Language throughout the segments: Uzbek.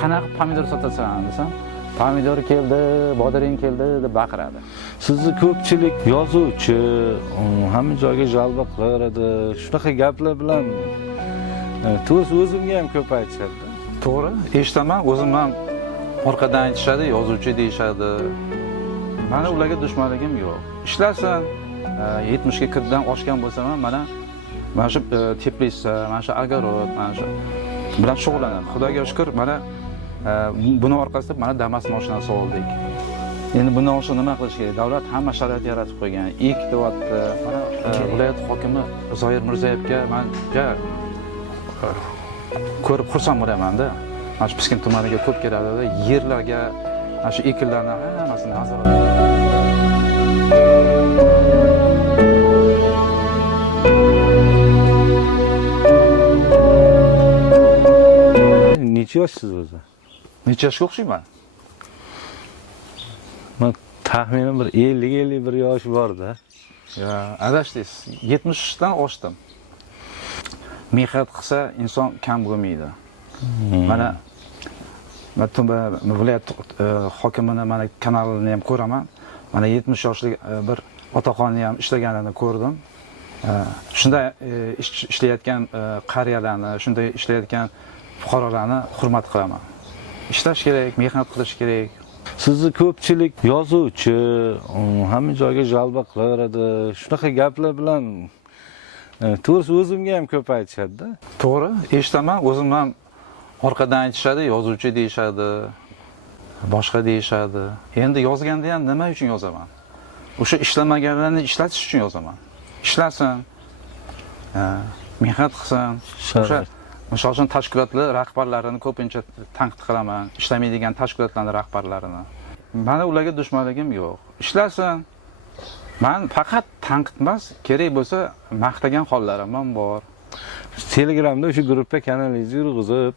qanaqa pomidor sotasan desam, pomidor keldi, bodaring keldi deb baqiradi. Sizni ko'pchilik yozuvchi, hamma joyga jalba qilaveradi. Shunaqa gaplar bilan to'g'risi o'zimga ham ko'p aytishadi. To'g'ri, eshitaman, o'zim ham orqadan aytishadi, yozuvchi deyishadi. Mana ularga dushmanligim yo'q. Ishlasin, 70 ga kirdan oshgan bo'lsam ham mana shu teplitsa, mana shu огород, mana shu bilan shug'ullanaman. Xudoga shukr, mana buni orqasida mana Damas mashinasi oldik. Endi bundan oshiq nima qilish kerak? Davlat hamma sharoit yaratib qo'ygan. Ekityapti. Mana viloyat hokimi Zoir Mirzayevga men ko'rib xursand bo'laman-da. Mana shu Piskent tumaniga ko'p keladi-da, yerlarga mana shu ekinlarni hammasini nazorat Necha yoshsiz o'zi? Necha yoshga o'xshayman? Men taxminan bir 50-51 yosh bor-da. Ya, adashdingiz. 70 dan oshdim. Mehnat qilsa inson kam bo'lmaydi. Mana viloyat hokimini mana kanalini ham ko'raman. Mana 70 yoshli bir otaxonni ham ishlaganini ko'rdim. Shunday ishlayotgan qariyalarni, shunday ishlayotgan fuqarolarni hurmat qilaman. Ishlash kerak, mehnat qilish kerak. Sizni ko'pchilik yozuvchi, hamma joyga jalba qilaveradi. Shunaqa gaplar bilan to'g'risi o'zimga ham ko'p aytishadi-da. To'g'ri, eshitaman, o'zim ham orqadan aytishadi, yozuvchi deyishadi, boshqa deyishadi. Endi yozganda ham nima uchun yozaman? O'sha ishlamaganlarni ishlatish uchun yozaman. Ishlasin, mehnat qilsin. O'sha misol uchun tashkilotlar rahbarlarini ko'pincha tanqid qilaman, ishlamaydigan tashkilotlarning rahbarlarini. Mana ularga dushmanligim yo'q. Ishlasin. Men faqat tanqid emas, kerak bo'lsa maqtagan hollarim ham bor. Telegramda o'sha guruhga kanalingizni yurg'izib,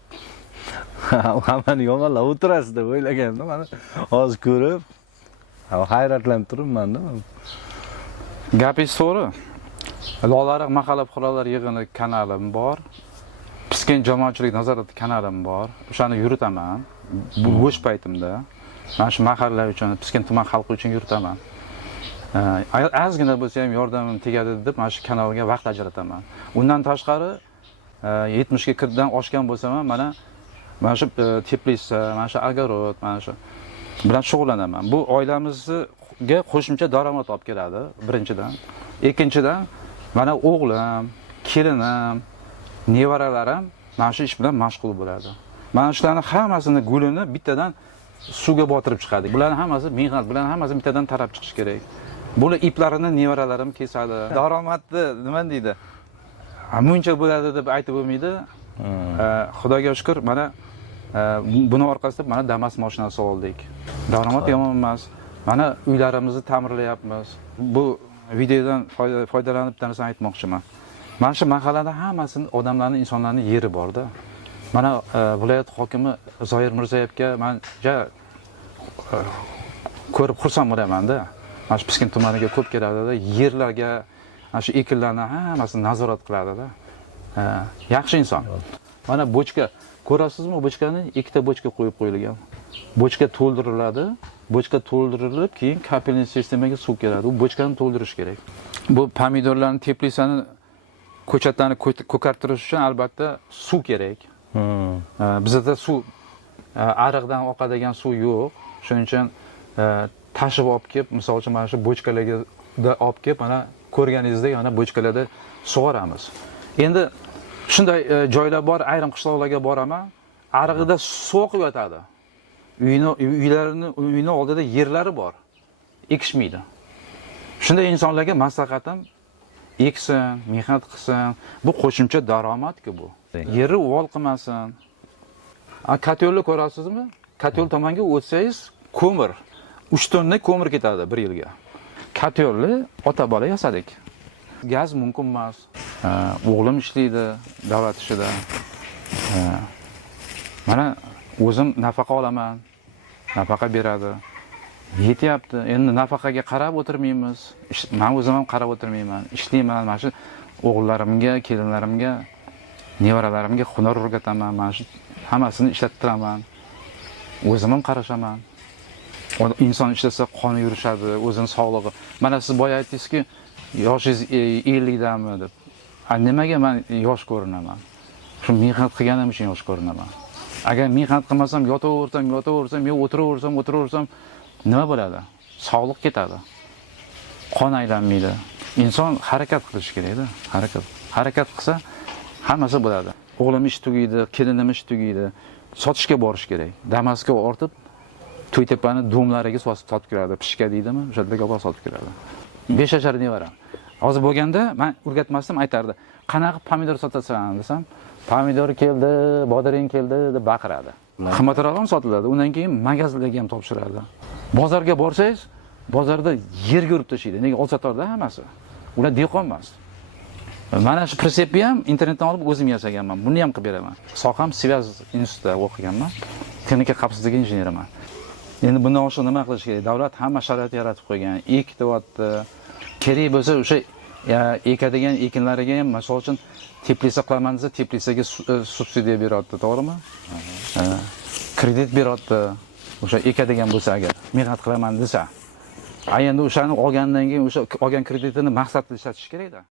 hammani yomonlab o'tirasiz deb o'ylagandim. Mana hozir ko'rib, hayratlanib turibman-da. Gapingiz to'g'ri. Lolariq mahalla fuqarolar yig'ini kanalim bor. Piskent jamoatchilik nazorati kanalim bor. O'shani yuritaman. Bu bo'sh paytimda. Mana shu mahalla uchun, Piskent tuman xalqi uchun yuritaman. Ozgina bo'lsa ham yordamim tegadi deb mana shu kanalga vaqt ajrataman. Undan tashqari 70 ga kirdan oshgan bo'lsam ham mana shu teplitsa, mana shu огород, mana shu bilan shug'ullanaman. Bu oilamizga qo'shimcha daromad olib keladi, birinchidan. Ikkinchidan, mana o'g'lim, kelinim, nevaralarim mana shu ish bilan mashg'ul bo'ladi. Mana shularning hammasini gulini bittadan suvga botirib chiqadi. Bularning hammasi mehnat bilan, hammasi bittadan tarab chiqish kerak. Bular iplarini nevaralarim kesadi. Daromadni nima deydi? Muncha bo'ladi deb aytib bo'lmaydi. Xudoga shukr, mana buni orqasida mana Damas mashinasi oldik. Daromad yomon emas. Mana uylarimizni ta'mirlayapmiz. Bu videodan foydalanib bir narsani aytmoqchiman. Mana shu mahallada hammasini odamlarning, insonlarning yeri bor-da. Mana viloyat hokimi Zoir Mirzayevga men ko'rib xursand bo'laman-da. Mana shu Piskent tumaniga ko'p keladi-da, yerlarga mana shu ekinlarni hammasini nazorat qiladi-da. Yaxshi inson. Mana bochka, ko'rasizmi, bochkani ikkita bochka qo'yib qo'yilgan. Bochka to'ldiriladi, bochka to'ldirilib, keyin kapelniy sistemaga suv keladi. U bochkani to'ldirish kerak. Bu pomidorlarni, teplitsani, ko'chatlarni ko'kartirish uchun albatta suv kerak. Bizda suv ariqdan oqadigan suv yo'q. Shuning uchun tashib olib kelib, misol uchun mana shu bochkalarga olib kelib, mana ko'rganingizdek, yana bochkalarda sug'oramiz. Endi shunday joylar bor, ayrim qishloqlarga boraman, ariqda so'qib yotadi. Uyini oldida yerlari bor. Ekishmaydi. Shunday insonlarga maslahatim, eksin, mehnat qilsin. Bu qo'shimcha daromad-ku bu. Yeri uvol qilmasin. Katyolni ko'rasizmi? Katyol tomonga o'tsangiz, ko'mir. 3 tonna ko'mir ketadi bir yilga. Katyolni ota-bola yasadik. Gaz mumkin emas. O'g'lim ishlaydi davlat ishida. Mana o'zim nafaqa olaman. Nafaqa beradi. Yetyapti. Endi nafaqaga qarab o'tirmaymiz. Men o'zim ham qarab o'tirmayman. Ishlayman. Mana shu o'g'illarimga, kelinlarimga, nevaralarimga hunar o'rgataman. Mana shu hammasini ishlattiraman. o'zim ham qarashaman. Inson ishlasa qoni yurishadi, o'zini sog'lig'i. Mana siz boya aytdingizki, yoshingiz 50 dami deb. Nimaga men yosh ko'rinaman? Shu mehnat qilganim uchun yosh ko'rinaman. Agar mehnat qilmasam, yotaversam, men o'tiraversam, nima bo'ladi? Sog'liq ketadi. Qon aylanmaydi. Inson harakat qilishi kerak-da, harakat qilsa hammasi bo'ladi. O'g'lim ish tugaydi, kelinim ish tugaydi, sotishga borish kerak. Damasga ortib, To'ytepani do'mlariga sotib kiradi, pishka deydimi? O'sha yerga olib sotib kiradi. 5 yashar nevaram. Hozir bo'lganda men o'rgatmasdim, aytardi. Qanaqa pomidor sotasan desam, pomidor keldi, bodaring keldi deb baqiradi. Qimmatroq ham sotiladi. Undan keyin magazinlarga ham topshiradi. Bozorga borsangiz, bozorda yerga urib tashlaydi. Nega olsatorda hammasi? Ular dehqon emas. Mana shu prinsipni ham internetdan olib o'zim yasaganman. Buni ham qilib beraman. Soham Svaz institutida o'qiganman. Texnika xavfsizligi injeneriman. Endi bundan oshiq nima qilish kerak? Davlat hamma sharoit yaratib qo'ygan. Ekityapti. Kerak bo'lsa o'sha ekadigan ekinlariga ham, masalan uchun, teplisa qilaman desa, teplisaga subsidiya beryapti, to'g'rimi? Kredit beryapti. O'sha ekadigan bo'lsa agar mehnat qilaman desa. Endi o'shani olgandan keyin o'sha olgan kreditini maqsadli ishlatish kerak-da.